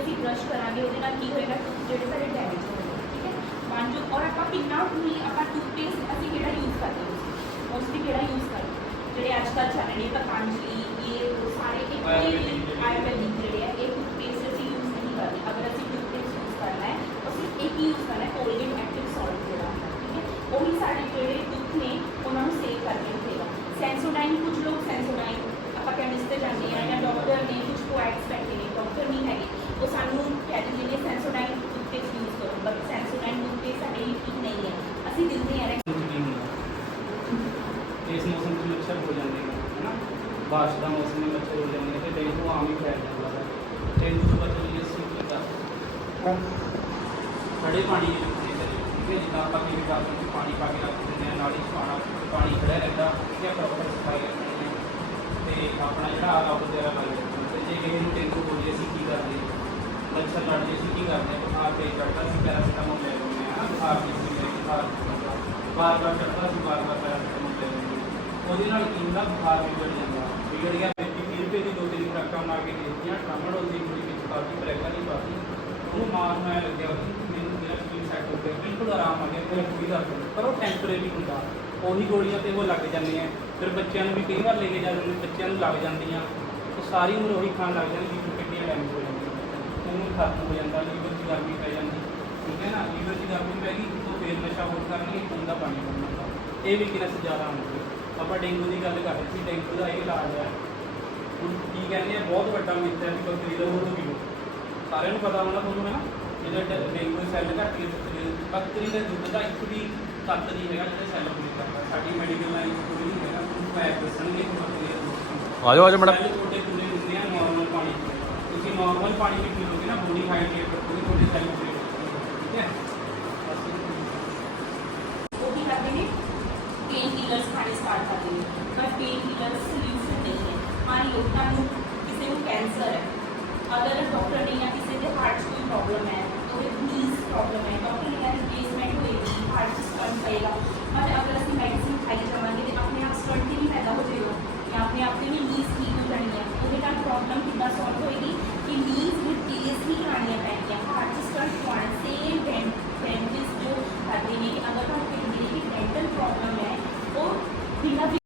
ਅਸੀਂ ਬ੍ਰਸ਼ ਕਰਾਂਗੇ ਉਹਦੇ ਨਾਲ ਕੀ ਹੋਏਗਾ ਟੂਥ ਜਿਹੜੇ ਸਾਡੇ ਡੈਮੇਜ ਹੋਣਗੇ ਠੀਕ ਹੈ ਮੰਨ ਜੋ ਔਰ ਆਪਾਂ ਕਿੰਨਾ ਵੀ ਆਪਾਂ ਟੂਥਪੇਸਟ ਅਸੀਂ ਕਿਹੜਾ ਯੂਜ਼ ਕਰਦੇ ਹਾਂ ਮੋਸਟਲੀ ਕਿਹੜਾ ਯੂਜ਼ ਕਰਦੇ ਹਾਂ? ਜਿਹੜੇ ਅੱਜ ਕੱਲ੍ਹ ਚੱਲ ਰਹੇ ਪਤੰਜਲੀ ਇਹ ਉਹ ਸਾਰੇ ਇੱਕ ਆਯੁਰਵੈਦਿਕ ਜਿਹੜੇ- ਆਯੁਰਵੈਦਿਕ ਜਿਹੜੇ ਆ ਇਹ ਟੂਥਪੇਸਟ ਅਸੀਂ ਯੂਜ਼ ਨਹੀਂ ਕਰਦੇ ਅਗਰ ਅਸੀਂ ਟੂਥਪੇਸਟ ਯੂਜ਼ ਕਰਨਾ ਹੈ ਤਾਂ ਸਿਰਫ ਇੱਕ ਹੀ ਯੂਜ਼ ਕਰਨਾ ਹੈ ਕੋਲਗੇਟ ਐਕਟਿਵ ਸਾਲਟ ਜਿਹੜਾ ਹੁੰਦਾ ਹੈ, ਠੀਕ ਹੈ ਉਹੀ ਸਾਡੇ ਜਿਹੜੇ ਟੂਥ ਨੇ ਉਹਨਾਂ ਨੂੰ ਸੇਵ ਕਰਕੇ ਰੱਖੇਗਾ ਸੈਂਸੋਡਾਈਨ ਕੁਝ ਲੋਕ ਸੈਂਸੋਡਾਈਨ ਆਪਾਂ ਕੈਮਿਸਟ ਤੇ ਜਾਂਦੇ ਆ ਜਾਂ ਡਾਕਟਰ ਨੇ ਕੁਝ ਕੋਐਕਸ ਬੈਠੇ ਨੇ ਡਾਕਟਰ ਨਹੀਂ ਹੈਗੇ ਉਹ ਸਾਨੂੰ ਕਹਿ ਦਿੰਦੇ ਨੇ ਸੈਂਸੋਡਾਈਨ ਟੂਥਪੇਸਟ ਯੂਜ਼ ਕਰੋ ਬਟ ਸੈਂਸੋਡਾਈਨ ਟੂਥਪੇਸਟ ਸਾਡੇ ਲਈ ਠੀਕ ਨਹੀਂ ਹੈ ਅਸੀਂ ਦਿੰਦੇ ਹਾਂ ਇਸ ਮੌਸਮ 'ਚ ਮੱਛਰ ਹੋ ਜਾਂਦੇ ਨੇ ਹਨਾ ਬਾਰਿਸ਼ ਦਾ ਮੌਸਮ ਵਿੱਚ ਮੱਛਰ ਹੋ ਜਾਂਦੇ ਨੇ ਤੇ ਡੇਂਗੂ ਆਮ ਹੀ ਫੈਲ ਜਾਂਦਾ ਹੈ। ਡੇਂਗੂ ਤੋਂ ਬਚਣ ਅਸੀਂ ਕੀ ਕਰ ਖੜੇ ਪਾਣੀ ਦੇ ਵਿੱਚ ਨਹੀਂ ਕਰੀ ਠੀਕ ਹੈ ਜਿੱਦਾਂ ਆਪਾਂ ਕਿਵੇਂ ਕਰਦੇ ਹਾਂ? ਪਾਣੀ ਪਾ ਕੇ ਰੱਖ ਦਿੰਦੇ ਹਾਂ, ਨਾਲੀ 'ਚ ਪਾਣਾ, ਪਾਣੀ ਖੜਾ ਰਹਿੰਦਾ, ਠੀਕ ਹੈ ਪ੍ਰੋਪਰ ਸਫ਼ਾਈ ਰੱਖਣੀ ਹੈ। ਤੇ ਆਪਣਾ ਜਿਹੜਾ ਆਲਾ ਵਗੈਰਾ ਲੱਗ ਜਾਂਦਾ ਤੇ ਜੇ ਕਿਸੇ ਨੂੰ ਡੇਂਗੂ ਹੋ ਜੇ ਅਸੀਂ ਕੀ ਕਰਦੇ ਹਾਂ? ਮੱਛਰ ਲੜ ਜੇ ਅਸੀਂ ਕੀ ਕਰਦੇ ਹਾਂ? ਬੁਖਾਰ ਤੇ ਚੜਦਾ ਸੀ ਪੈਰਾਸੀਟਾਮੋਲ ਲੈ ਲੈਂਦੇ ਹਾਂ। ਬੁਖਾਰ ਦੀ ਸੀ ਬੁਖਾਰ ਬਾਰ ਬਾਰ ਚੜਦਾ ਸੀ ਬਾਰ ਬਾਰ ਪੈਰਾਸੀਟਾਮੋਲ ਲੈ ਲੈਂਦੇ ਹਾਂ। ਉਹਦੇ ਨਾਲ ਕੀ ਹੁੰਦਾ? ਬੁਖਾਰ ਵਿਗੜ ਜਾਂਦਾ। ਵਿਗੜ ਗਿਆ 35 ਰੁਪਏ ਦੀ ਦੋ ਤਿੰਨ ਖੁਰਾਕਾਂ ਮਾਰ ਕੇ ਦੇ ਦਿੱਤੀਆਂ ਟਾਮੜ ਉਹਦੀ ਕੁੜੀ ਵਿੱਚ ਕਾਫੀ ਬ੍ਰੇਕਾਂ ਨਹੀਂ ਪਾਤੀ ਉਹਨੂੰ ਮਾਰ ਮੈਂ ਲੱਗਿਆ ਉਹਦੀ ਮੈਨੂੰ ਮੇਰਾ ਸਰੀਰ ਸੈੱਟ ਹੋ ਗਿਆ ਬਿਲਕੁਲ ਆਰਾਮ ਆ ਗਿਆ। ਕੋਈ ਕੁੜੀ ਦਾ ਪਰ ਉਹ ਟੈਂਪਰੇਰੀ ਹੁੰਦਾ। ਉਹੀ ਗੋਲੀਆਂ ਤੇ ਉਹ ਲੱਗ ਜਾਂਦੀਆਂ। ਫਿਰ ਬੱਚਿਆਂ ਨੂੰ ਵੀ ਕਈ ਵਾਰ ਲੈ ਕੇ ਜਾਂਦੇ ਨੇ ਬੱਚਿਆਂ ਨੂੰ ਲੱਗ ਜਾਂਦੀਆਂ। ਉਹ ਸਾਰੀ ਉਮਰ ਉਹੀ ਖਾਣ ਲੱਗ ਜਾਂਦੀ। ਲੀਵਰ ਕਿੰਨੀਆਂ ਡੈਮੇਜ ਹੋ ਜਾਂਦੀਆਂ। ਖੂਨ ਖਤਮ ਹੋ ਜਾਂਦਾ। ਲੀਵਰ 'ਚ ਗਰਮੀ ਪੈ ਜਾਂਦੀ। ਠੀਕ ਹੈ ਨਾ? ਲੀਵਰ 'ਚ ਗਰਮੀ ਪੈ ਗਈ। ਤਾਂ ਫੇਰ ਨਸ਼ਾ ਹੋਰ ਕਰਨਗੇ। ਖੂਨ ਦਾ ਪਾਣੀ ਬਣਨਾ ਇਹ ਵੀਕਨੈਸ ਜ਼ਿਆਦਾ ਆਉਂਦੀ ਹੈ ਆਪਾਂ ਡੇਂਗੂ ਦੀ ਗੱਲ ਕਰ ਰਹੇ ਸੀ ਡੇਂਗੂ ਦਾ ਇਹ ਇਲਾਜ ਹੈ। ਹੁਣ ਕੀ ਕਹਿੰਦੇ ਆ ਬਹੁਤ ਵੱਡਾ ਮਿੱਥ ਹੈ ਕਿ ਬੱਕਰੀ ਦਾ ਦੁੱਧ ਪੀਓ ਸਾਰਿਆਂ ਨੂੰ ਪਤਾ ਹੋਣਾ ਤੁਹਾਨੂੰ ਹੈ ਨਾ? ਜਿਹੜਾ ਡੇਂਗੂ ਸੈੱਲ ਘੱਟ ਕੇ ਬੱਕਰੀ ਦੇ ਦੁੱਧ ਦਾ ਇੱਕ ਵੀ ਤੱਤ ਨਹੀਂ ਹੈਗਾ ਜਿਹੜਾ ਸੈੱਲ ਪੂਰੀ ਕਰਦਾ ਸਾਡੀ ਮੈਡੀਕਲ ਲਾਈਨ ਕੋਈ ਨਹੀਂ ਹੈਗਾ। ਤੁਹਾਨੂੰ ਮੈਂ ਦੱਸਣਗੇ ਬੱਕਰੀ ਦਾ ਦੁੱਧ। ਆਜੋ ਆਜੋ ਮੈਡਮ। ਸੈੱਲ ਤੁਹਾਡੇ ਪੂਰੇ ਹੁੰਦੇ ਆ ਨਾਰਮਲ ਪਾਣੀ। ਤੁਸੀਂ ਨਾਰਮਲ ਪਾਣੀ ਵੀ ਪੀਓਗੇ ਨਾ ਬੋਡੀ ਹਾਈਡਰੇਟ ਰੱਖੋਗੇ ਤੁਹਾਡੇ ਸੈੱਲ ਪੂਰੇ। ਠੀਕ ਹੈ ਬਸ ਉਹ ਕੀ ਕਰਦੇ ਨੇ ਪੇਨ ਕਿਲਰਸ ਖਾਣੇ ਸਟਾਰਟ ਕਰਦੇ ਨੇ ਪਰ ਪੇਨ ਕਿਲਰਸ ਸੋਲੂਸ਼ਨ ਨਹੀਂ ਹੈ